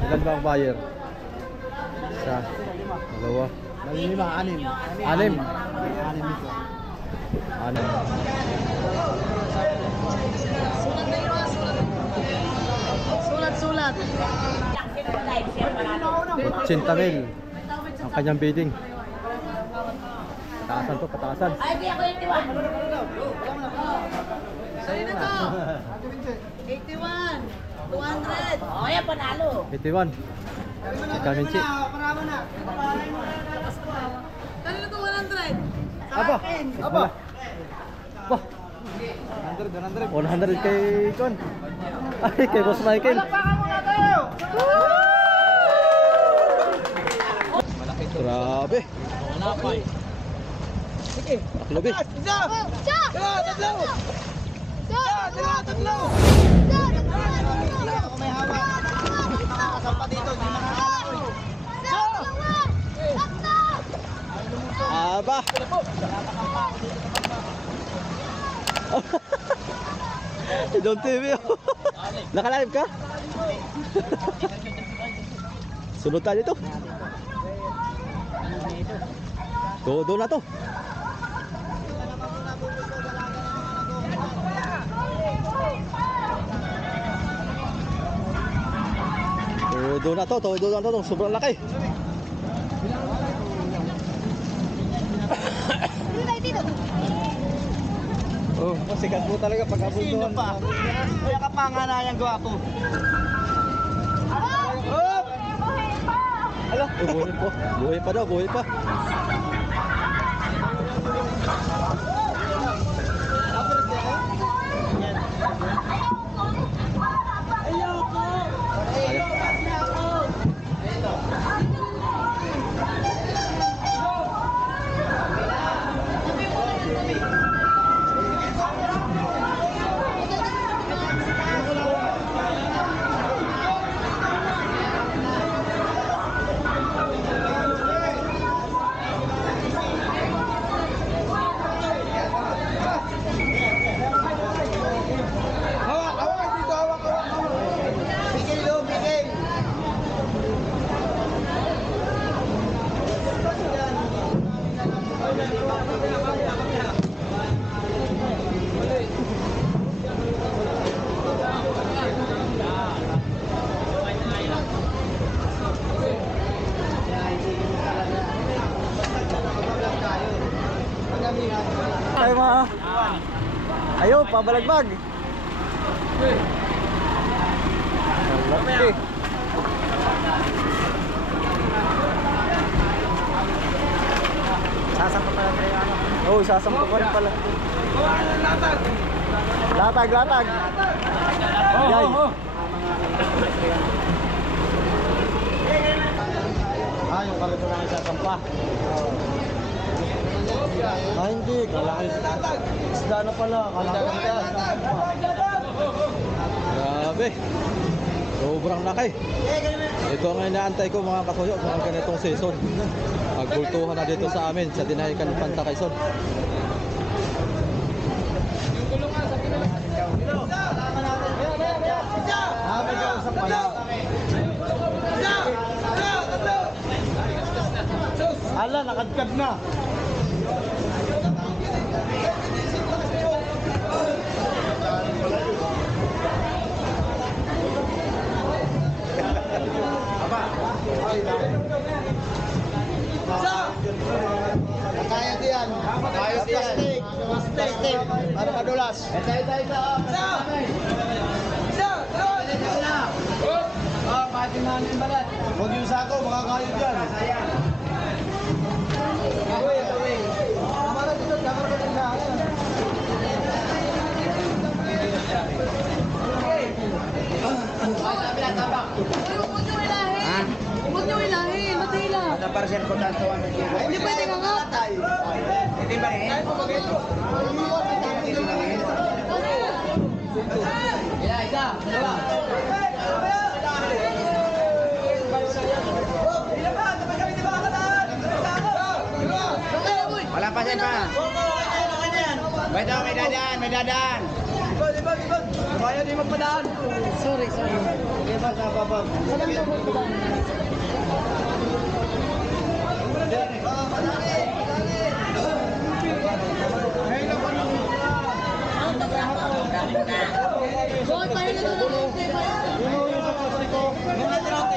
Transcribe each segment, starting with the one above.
Ilan ba ang buyer? Isa, dalawa, Lima, anim. anim. Anim ito. Anim. Sulat. 80 mil ang kanyang bidding. Pataasan to, pataasan. Ay, di ako 81. Sa'yo na to. 81. 200. Oh, yan, panalo. 81. Kaminchi. Parama na. Kanina to 100. Apa? Apa? Wah, 100. 100 kay Kon. Ay, kay Boss Michael. Palakpakan muna tayo. Grabe. Sige. Grabe. Isa. Tatlo. Ako may hawak. Nakasampa dito. Hindi makakalakoy. Aba. Idol TV. Naka-live ka? Sunod tayo dito. Todo na to. Todo na to. Sobrang laki. Oh, sikat po talaga pag abot doon. Kaya kapangana yung gwapo. Ala, buhay po. Buhay pa daw, buhay pa. Tayo mga. Ayo, pabalagbag. Laki. Sasampa pala tayo ano. Oh, sasampa pa rin pala. Latag. Yay. Yung kalito lang sasampa. Hindi. Isda na pala. Grabe. Sobrang laki. Ito ang inaantay ko mga katuyo, mga ganitong season. Magbultuhan na dito sa amin sa Dinahican Infanta Quezon. May kausap pala. Ala, nakadkad na. Kaya diyan. Plastic. Para madulas. Huwag yung sako, makakayod yan. Huwag niyo ilahin. Matila. Hindi pwede ka nga. Hindi ba rin? Wala pa siya pa. May dadaan. Ayaw di magpadaan. Sorry. Okay ba, sababag. Walang double ko ba? Boy, paano na doon?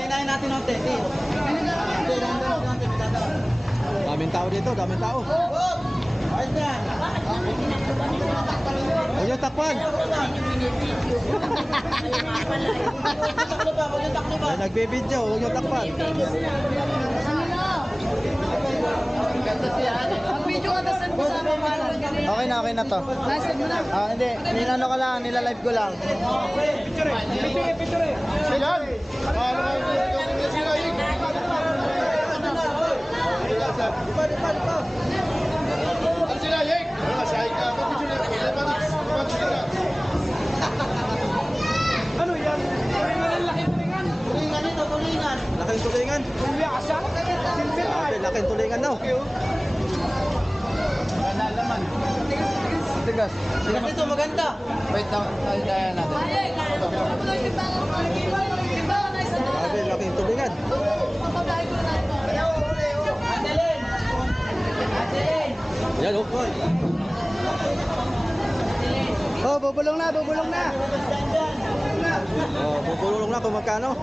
Inahin natin ang tete. Daming tao dito, daming tao. Ayos na. Huwag yung takpan. Ay, nagbibidyo, huwag yung takpan. Mag-video ka na saan mo sa mamahalan. Okay na to. Nasaan mo na? Hindi, ninano ko lang, nilalive ko lang. Picture. Yan! Ano yan? Tulingan ito, tulingan. Laking tulingan. Sabi, laking tulingan daw. Tigas. Tigas ito, maganda. Wait lang, tayo natin. Sabi, laking tulingan. Yan, oh. Oh, bubulong na. Oh, bubulong na kung magkano.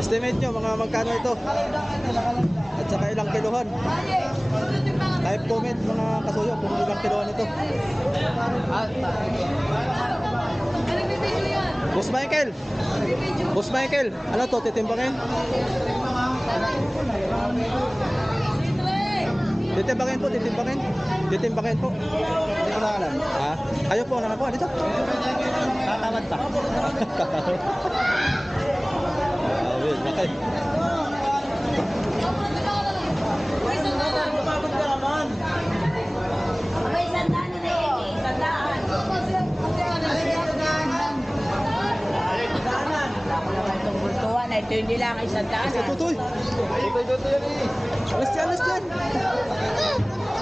Estimate nyo mga magkano ito. At saka ilang kilohan. Type comment mga kasuyo kung ilang kilohan ito. Boss Michael. Boss Michael, ano to, titimbangin? Titimbangin po, titimbangin. Titimbangin po. Hindi ko na alam. Ha? Kayo po, nakakuha dito. Tatamad pa. Sabi, laki. May sandaan na eh. Sandaan. Itong bultuhan na ito hindi lang isang daan. Tutoy. Ito yan eh. Alas dyan.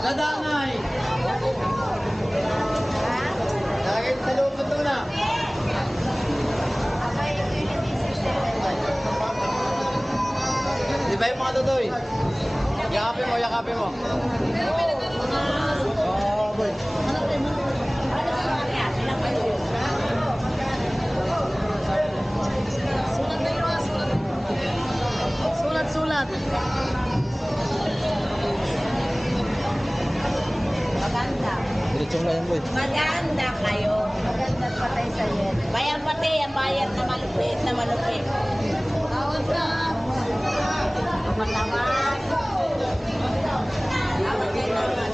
Dadanay. Nakakit sa loob ito na. Diba yung mga tutoy? Yakapin mo. Oh, boy. Sulat. Maganda. Diretsong lang yan, boy. Maganda kayo. Maganda patay sa yan. Bayan pati, ang bayan na malupit. Tawad ka. Matawad. Tawad kayo naman.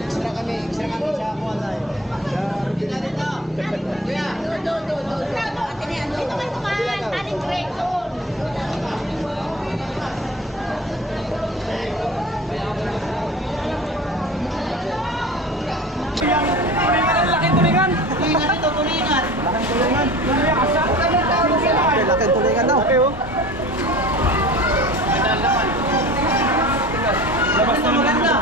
Extra kami sa kuwan tayo. Okay, laking tulingan daw. Okay oh. Labas na maganda.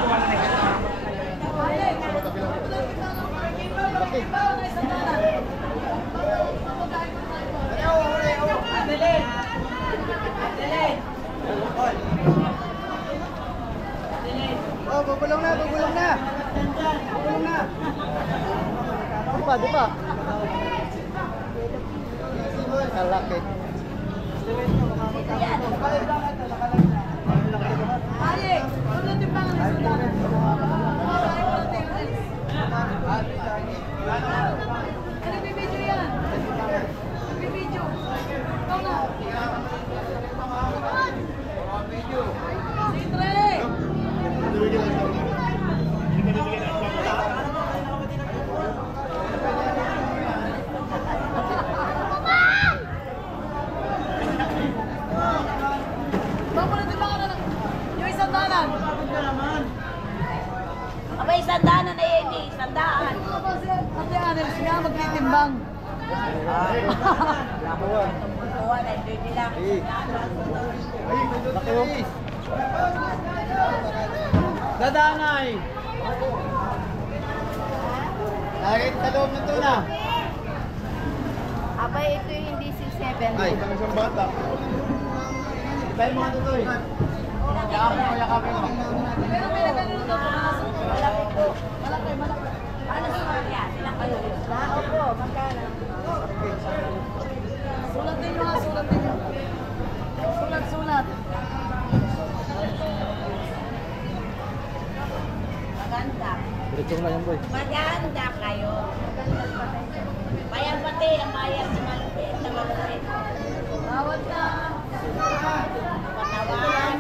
Oh, bubulong na. Di pa. Kalaki. timbang. Tuwa na, hindi lang. Dadanay. Lagay sa loob ng tuna. Abay, ito yung hindi 6-7. Ay, kami siyang bata. Tayo mga tutoy. Yakapin mo. Malaki po. Malaki. Ano sa mga sila kayo? Opo, magkano? Sulatin nyo nga, sulatin nyo. Sulat. Maganda. Diretsong lang yan, boy. Maganda kayo. Bayan pati, ang bayan sa malupit na malupit. Bawat na. Patawan.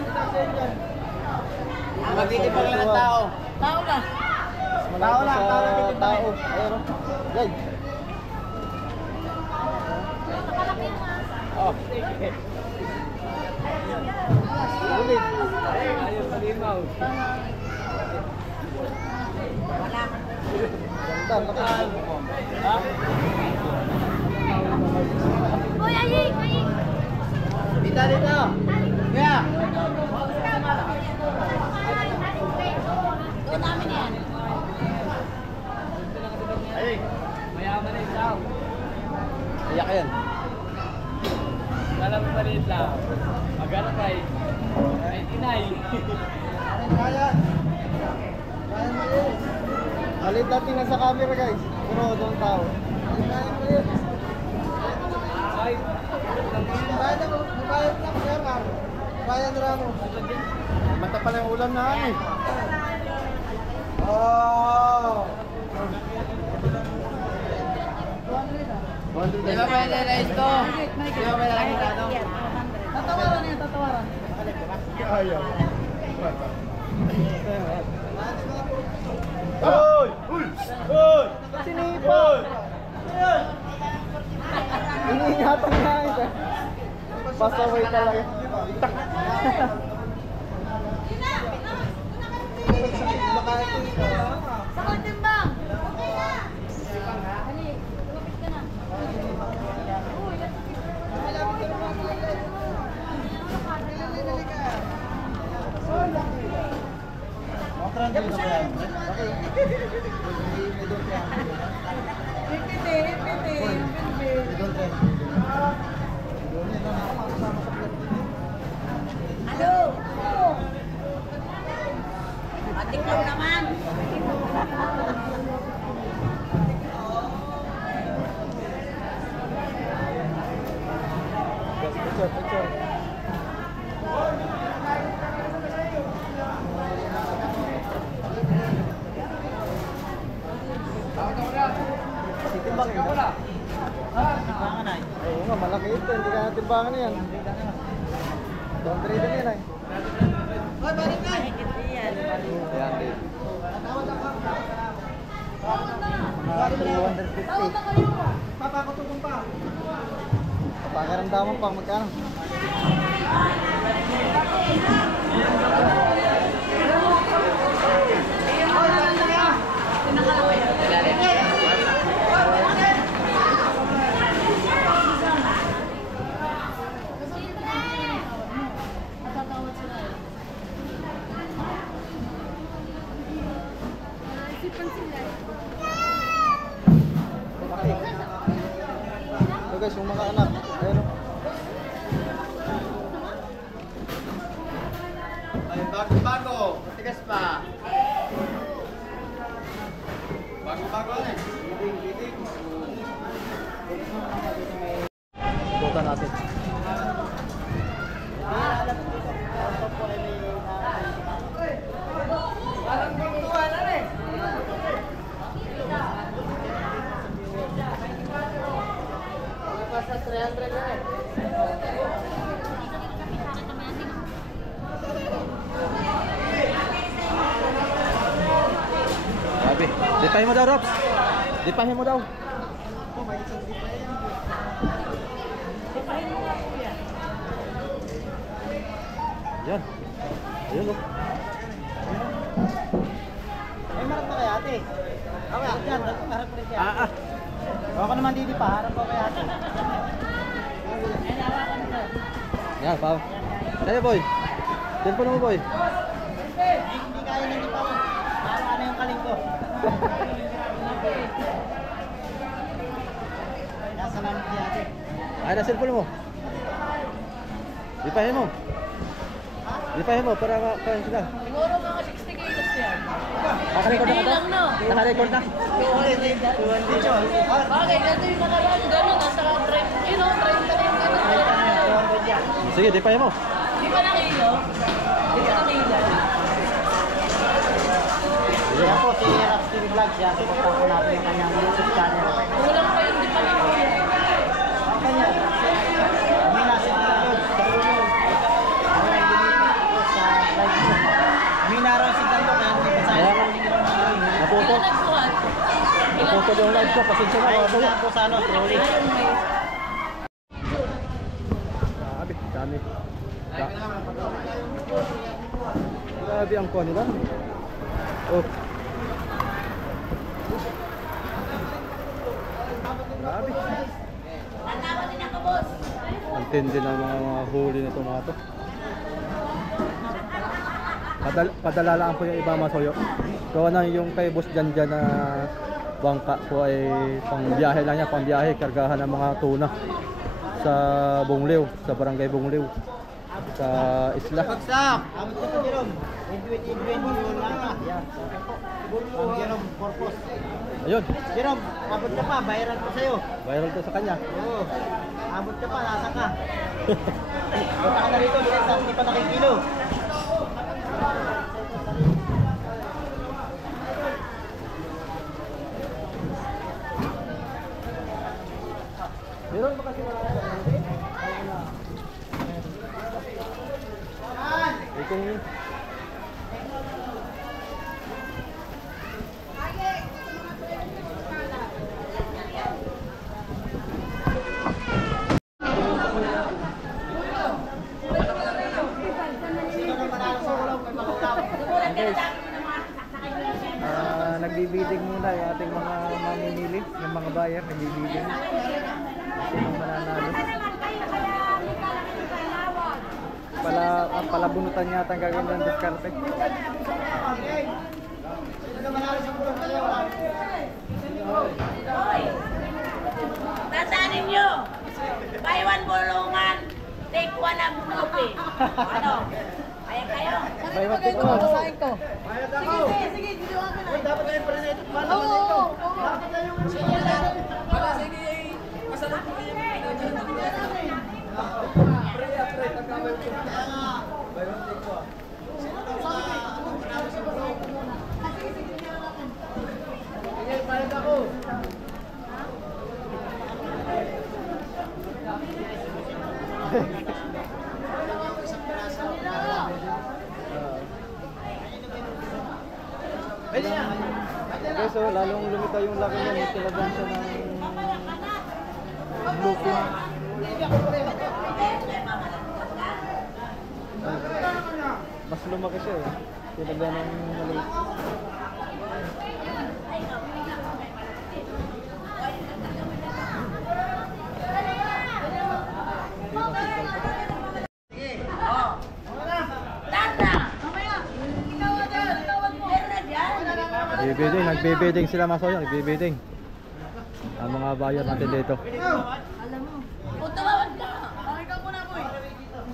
Magtitipag lang ng tao. Tao na. Tao lang, tao lang titipag. Tao. Ayun, oh. Guys. Oh. Ulit. Ayun, palimaw. Wala. Ganda, laki. Ha? Uy, ayik! Dito. Kaya. Doon namin yan. Ay, mayaman na ikaw. Iyak yan. Alam mo maliit lang. Magano kay? Ay, inay. Kaya. Malit natin na sa camera, guys. Pero doon tao. Ay, bayad na mo. Mata pala yung ulam na eh. Oh. Di ba pwede na ito? Di ba pwede na ito? Tatawaran niya, tatawaran. Ayaw. Hoy! Hoy! Sinipon! Iniingatan nga ito. Pasaway talaga. Sa kontimbang! Okay na! Hali, lumapit ka na. Ano? Patiklaw naman. Picture. Titimbang yun. Timbangan ay. Oo nga, malaki ito. Hindi ka natimbangan yan. Don't trade din yan ay. Hoy, balik na! Ayan din. Balik na! 250. Papakutubong pa. Pakaramdaman pang magkano? Ito guys, yung mga anak. Ayun. Ay, bago. Matigas pa. Bago eh. Biting. Buka natin. Parang buntuan na rin. Sa 300 na rin. Sabi, dipahin mo daw, Rops. Dipahin mo daw. Yan. Ayun, oh. Ay, marap na kaya ate. Awa, yan. Marap na siya. Ah. Ako naman dito pa, harap pa kaya ito. Yan, pa. Sa'yo, boy. Cellphone mo, boy. Hindi kaya na di pa ako. Ano yung kaling ko? Nasa lang di ate. Ay, na cellphone mo. Dipahin mo. Dipahin mo para makain sila. Siguro mga 60 kilos yan. Naka-record na ba? Hindi lang, no? Naka-record na. Bakit? Ito yung nakaraan, gano'n, nasa 30, you know, 30 na yung gano'n. Sige, dipahin mo. Di ba na kilo? Di ba na kilo? Yan po si Raps TV Vlogs. Yan, supportan po natin yung kanyang YouTube channel. Kulang pa yung di pa na kilo. Kanya, may nasa yun. Ako ay lumipat po sa live mo. May naraw si Tanto kaya hindi pa Kaya nga. Naputo. Ilan nagbuhat? Naputo yung live ko. Pasensya na Ay, mga kuya. po sa ano, trolling. Ayun, may... Grabe, dami. Grabe ang kuha nila. Oh. Grabe. Tatawa din ako, boss. Ang tindi ng mga huli nito mga to. Padala lang po yung iba masoyo. So ano yung kay Boss Jan Jan na bangka po ay pangbiyahe lang niya, pangbiyahe, kargahan ng mga tuna sa Bungliw, sa barangay Bungliw, sa isla. Stop! Amot ko po, Jerome. Edwin, yun lang na. Yan. Ang Jerome, purpose. Ayun, Jerome, abot ka pa, bayaran ko sa'yo. viral to sa kanya. Oo. Abot ka pa, nasa ka. Punta ka na rito, bilis, hindi pa nakikilo. Meron ba kasi mga kung Nagbibidding muna yung ating mga mamimili, yung mga buyer, nagbibidding. Sinong mananalo? Palabunutan yata ang gagawin ng diskarte. Hoy! Tandaanin nyo! Buy one bulungan, take one ang bunupi. Ano? Kaya kayo? May matik ko. Basahin ko. Sige, dito ka na. Dapat na yung pala na ito. Oo. Dapat na yung okay, so lalong lumitaw yung laki niya, talagang siya ng bluefin. Mas lumaki siya eh. Talaga ng maliit. Nagbibiding, nagbibiding sila masoyo, nagbibiding. Ang mga buyer natin dito. Kung tumawad ka, ikaw muna boy.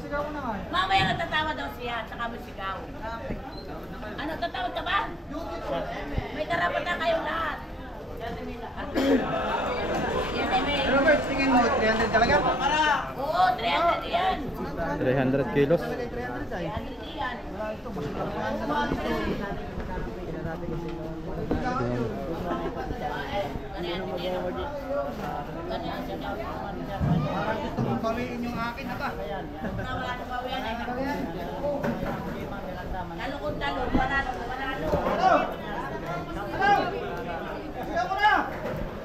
Sigaw ko naman. Mamaya natatawa daw siya, saka mo sigaw. Ano, tatawad ka ba? May karapatan kayong lahat. Yan ay may... Robert, tingin mo, 300 talaga? Oo, 300 yan. 300 kilos. 300 yan. Parang gusto mong bawiin yung akin, aba. Wala na ba yan eh. Talo kung talo, panalo kung panalo. Sigaw ko na!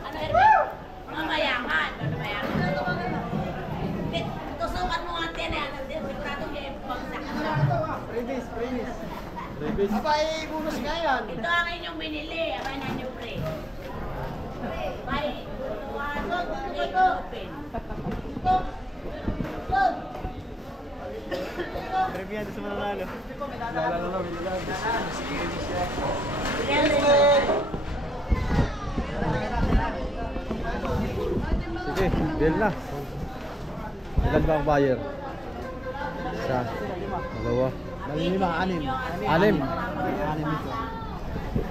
Ano, Erwin? Mamayaman. Mamayaman. Tusukan mo nga tiyan eh. Sigurado niya yung pagsak. Previs. Ribis. Aba, bonus nga yan. Ito ang inyong binili. Abay na niyo, pre. Bye. Butuan. Open. Premiado sa mananalo. Sige, deal na. Ilan ba ang buyer? Isa, dalawa, Lima, anim. anim. Anim ito.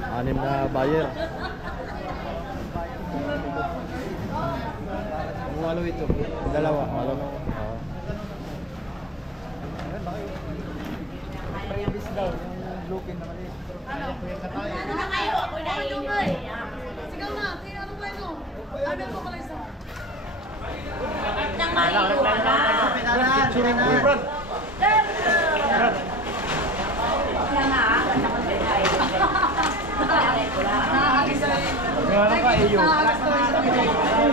Anim na buyer. Walo ito. Dalawa. Walo. Previous daw, yung looking na maliit. Ano na kayo? Ako naiingay. Sigaw na, tingnan ano ba ito? Ano po pala isa? Nang maiiwan na. Picture mo. Nakakagisa rin. Ano ka, iyo? Ayun,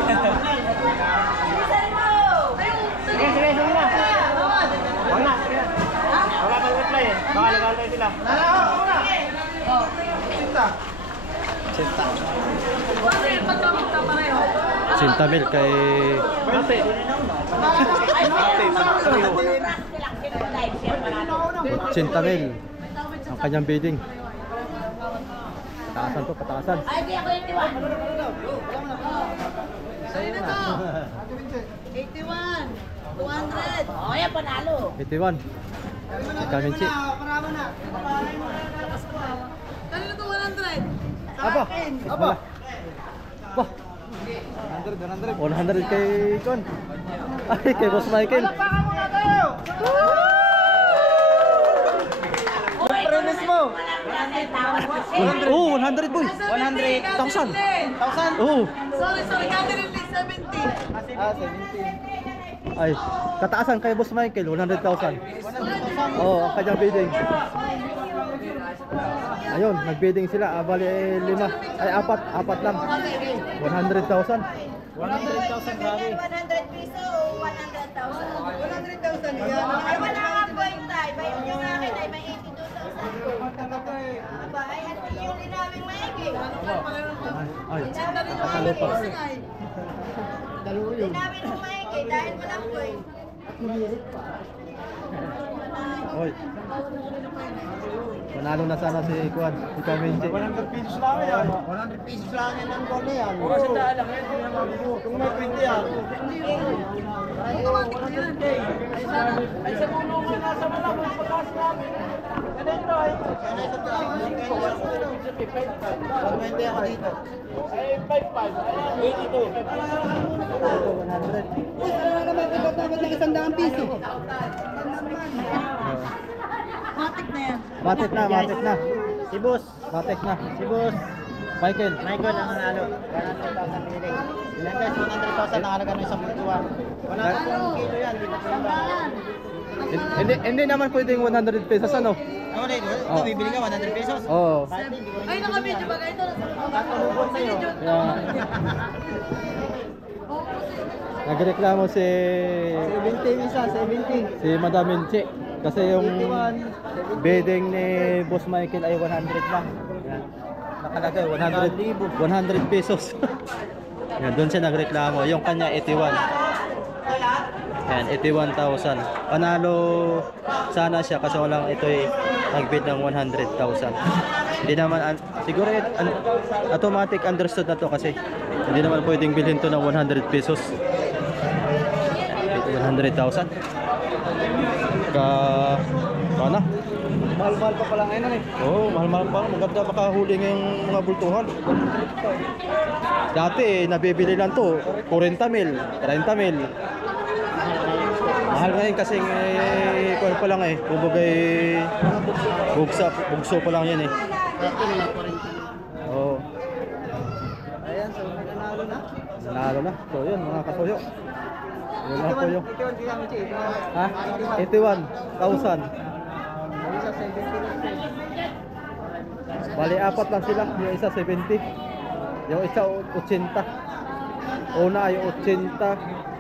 Sige, sige, sige na. Huwag na, sige na. Wala kang reply eh. Baka nag-reply sila. Sinta. Bakit yung pagkamunta pareho? 80,000 kay Ate. Ate, sa'yo. 80,000 ang kanyang bidding. Pataasan to, pataasan. Ay, di ako yung tiwan. Sa'yo na to. 81. 200. Oo, yan, panalo. 81. Kaminchi. Kanino to 100? Aba! Aba! Aba! 100 kay Kon. Ay, kay Boss Michael. Premise mo. Oh, 100 boy. 100. 1,000. 1,000? Oh. Sorry, Catherine Lee, 70. Ah, 17. Ay, kataasan kay Boss Michael, 100,000. Oh, ang kanyang bidding. Ayun, nag-bidding sila. Bali, 5. Ay, apat lang. 100,000. 100,000 grabe. 100 piso o 100,000? 100,000 yan. Ay, wala nga po yung tayo. Bayan nyo nga akin ay may 82,000. Aba, ay, at yung linawin maigi. Ay, Nakakalo pa. Linawin mo maigi dahil walang point. oy. Panalo na sana si Kuan, si Kaminchi. 100 pesos lang yan. 100 pesos lang yan ang goal na yan. Pura sa daan lang yan. Kung may 20 yan. Ay sa puno nga nasa malang. Pagkas namin. Ganun ito ay. Ganun sa daan. 120 ako dito. Ay 55. Ay 82. 100. Uy, sana naman ito dapat ng 100 piso. Matik na yan. Matik na. Si boss. Matik na. Si boss. Michael. Michael ang nanalo. 100,000 binili. Ilan guys? 100,000 nakalaga ng isang bultuan. Wala na pong kilo yan. Di ba Hindi naman pwedeng 100 pesos ano? Ano na ito? Ito, bibili ka 100 pesos? Oo. Bakit hindi ko rin Ay, naka-video ba? Ito, tatulungan sa'yo. Kaya nagreklamo si 70 isa, 70. si Madam Minchi kasi yung bidding ni Boss Michael ay 100 lang. Yan. Nakalagay 100 pesos. Yan, doon siya nagreklamo. Yung kanya 81. Yan, 81,000. Panalo sana siya kasi walang ito'y nagbid ng 100,000. Hindi naman, siguro automatic understood na to kasi hindi naman pwedeng bilhin to ng 100 pesos. 100,000. Mana? Mahal-mahal pa pala ngayon eh. Oo, mahal-mahal pa. Maganda makahuli ngayong mga bultuhan. Dati, nabibili lang to 40,000, 30,000. Mahal ngayon kasi kuwan pa lang eh. Kumbagay bugso pa lang yan eh. Oo. Ayan, so nanalo na. Nanalo na. So yun mga kasuyo. Yun lang po yung... 81 kaya mo siya. Ha? 81,000. Isa 70. Bali, apat lang sila. Yung isa 70. Yung isa 80. Una ay 80.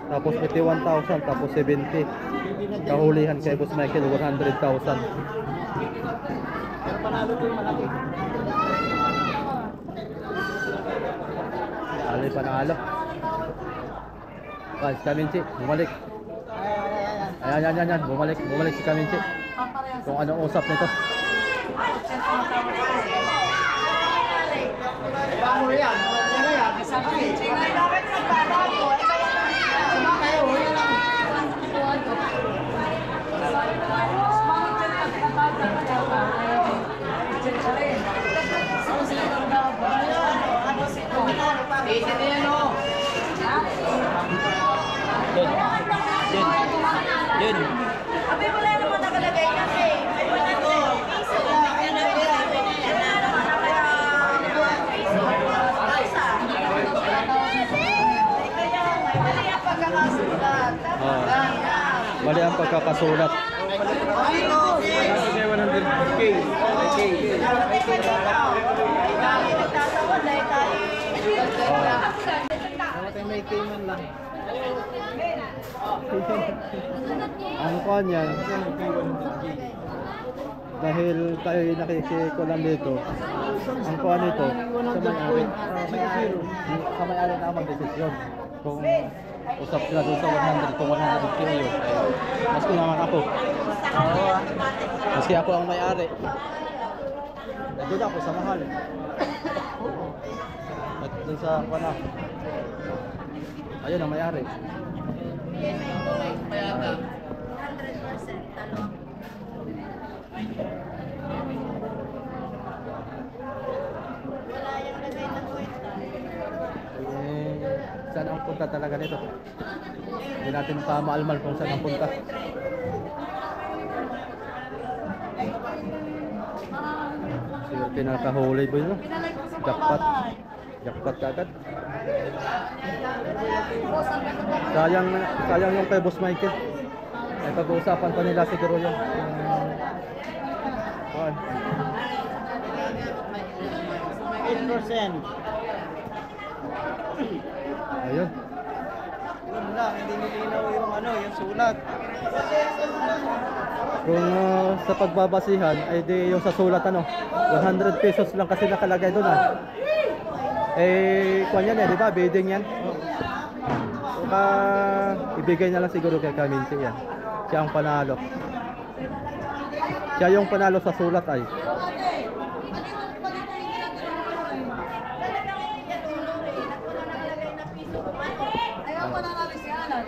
Tapos 81,000. Tapos 70. Kahulihan kay Boss Michael 100,000. Pero panalo ko yung malaki. Bali, panalo. Si Kaminchi, bumalik. Ayan. Bumalik si Kaminchi. Kung anong usap nito. Yun. Abi, wala naman nakalagay na eh. May 100 piso. Mali ang pagkakasulat. May cayman lang. Ang kuhan yan, dahil tayo nakikikulan dito, ang kuhan nito, sa may-ari na mag-desisyon. Kung usap sila doon sa 100, kung 100 kilo yun, maski naman ako. Maski ako ang may-ari. Nandun ako sa mahal. At doon sa kuhan na, ayun ang may-ari. 100% talong. Wala yung lagay na kwenta. Saan ang punta talaga nito? Hindi natin pa maalmal kung saan ang punta. Swerte na nakahuli ba yun? Jackpot agad. Sayang yung kay Boss Michael. Ay pag-uusapan pa nila siguro yun. Kuhan. 8%. Ayun. Yun lang, hindi nilinaw yung yung sulat. Kung sa pagbabasihan ay di yung sa sulat 100 pesos lang kasi nakalagay doon kuwan yan di ba? Bidding yan. Baka ibigay na lang siguro kay Kaminchi yan. Siya ang panalo. Siya yung panalo sa sulat ay. Ayaw pa natin si Alan.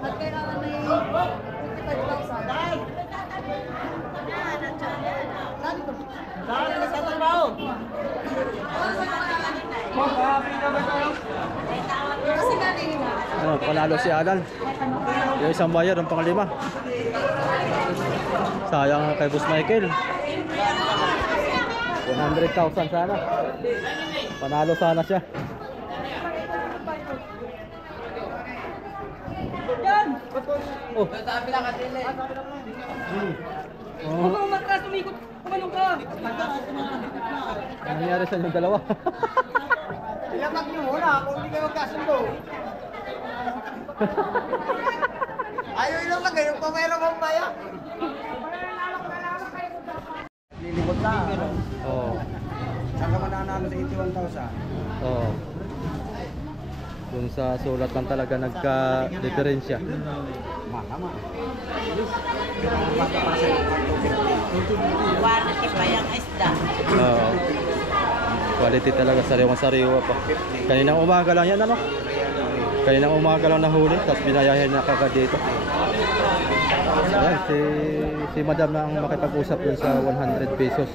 At kailangan may 55,000. Kasi kanina. Panalo si Alan. Yung isang bayar, ang panglima. Sayang kay Boss Michael. 100,000 sana. Panalo sana siya. Oh. Huwag kang matras, umikot. Kumalong ka. Ano nangyari sa inyong dalawa? Ilapag nyo muna kung hindi kayo magkasundo. Ayaw ilapag kayo kung mayroong kumbaya. Lilibot na. Oo. Saan ka mananalo sa 81,000? Oo. Dun sa sulat lang talaga nagka-diferensya. Mahama. Quality pa yung isda. Oo. Quality talaga, sariwa-sariwa pa. Kaninang umaga lang yan, Kaninang umaga lang nahuli, tapos binayahin na kagad dito. Ayan, si Madam na ang makipag-usap dun sa 100 pesos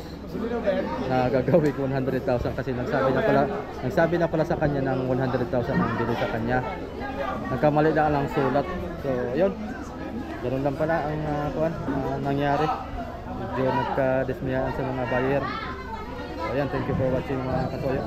na gagawin 100,000 kasi nagsabi na pala sa kanya ng 100,000 ang bili sa kanya. Nagkamali lang ang sulat. So, yun. Ganun lang pala ang nangyari. Medyo nagka-dismayaan sa mga buyer. So, ayan, thank you for watching mga kasoyo.